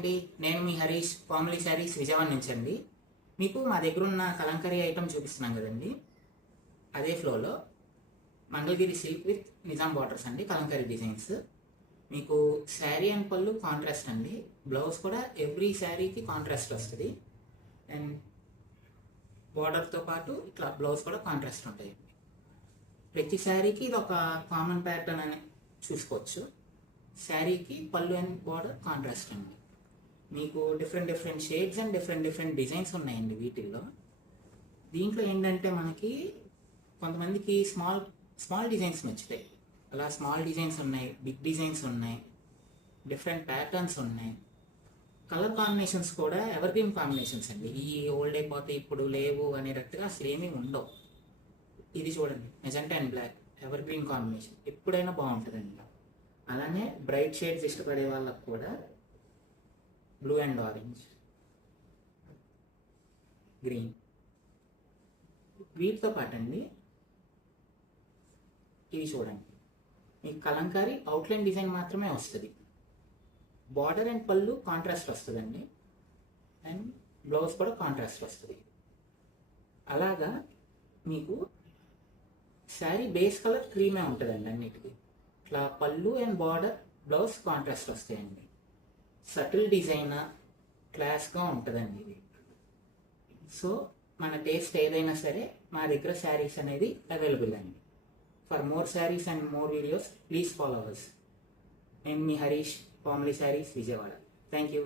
అండి, నేను మీ హరీష్ కామ్లీ శారీస్ విజయవాడ నుంచి అండి. మీకు మా దగ్గర ఉన్న కలంకరీ ఐటమ్ చూపిస్తున్నాం కదండి. అదే ఫ్లోలో Mangalagiri silk with Nizam borders అండి, కలంకరీ డిజైన్స్. మీకు శారీ అండ్ పళ్ళు కాంట్రాస్ట్ అండి. బ్లౌజ్ కూడా ఎవ్రీ శారీకి కాంట్రాస్ట్ వస్తుంది. అండ్ బార్డర్తో పాటు ఇట్లా బ్లౌజ్ కూడా కాంట్రాస్ట్ ఉంటాయి. ప్రతి శారీకి ఇది ఒక కామన్ ప్యాటర్న్ అని చూసుకోవచ్చు. శారీకి పళ్ళు అండ్ బార్డర్ కాంట్రాస్ట్ అండి. మీకు different shades and different designs ఉన్నాయండి వీటిల్లో. దీంట్లో ఏంటంటే మనకి కొంతమందికి స్మాల్ డిజైన్స్ నచ్చుతాయి. అలా స్మాల్ డిజైన్స్ ఉన్నాయి, బిగ్ డిజైన్స్ ఉన్నాయి, డిఫరెంట్ ప్యాటర్న్స్ ఉన్నాయి. కలర్ కాంబినేషన్స్ కూడా ఎవర్ గ్రీన్ కాంబినేషన్స్ అండి. ఈ ఓల్డ్ అయిపోతే ఇప్పుడు లేవు అనేటట్టుగా అసలు ఏమీ ఉండవు. ఇది చూడండి, magenta and black evergreen combination ఎప్పుడైనా బాగుంటుందండి. అలానే బ్రైట్ షేడ్స్ ఇష్టపడే వాళ్ళకు కూడా బ్లూ అండ్ ఆరెంజ్, గ్రీన్, వీటితో పాటండి ఇవి చూడండి. మీకు కలంకారీ అవుట్లైన్ డిజైన్ మాత్రమే వస్తుంది. బార్డర్ అండ్ పళ్ళు కాంట్రాస్ట్ వస్తుందండి. అండ్ బ్లౌజ్ కూడా కాంట్రాస్ట్ వస్తుంది. అలాగా మీకు శారీ బేస్ కలర్ క్రీమే ఉంటుందండి అన్నిటికీ. ఇట్లా పళ్ళు అండ్ బార్డర్ బ్లౌజ్ కాంట్రాస్ట్ వస్తాయండి. సటిల్ డిజైన్, క్లాస్గా ఉంటుందండి ఇది. సో మన టేస్ట్ ఏదైనా సరే మా దగ్గర శారీస్ అనేది అవైలబుల్ అండి. For more saris and more videos please follow ours. నేను మీ హరీష్, కామ్లీ శారీస్ విజయవాడ. Thank you.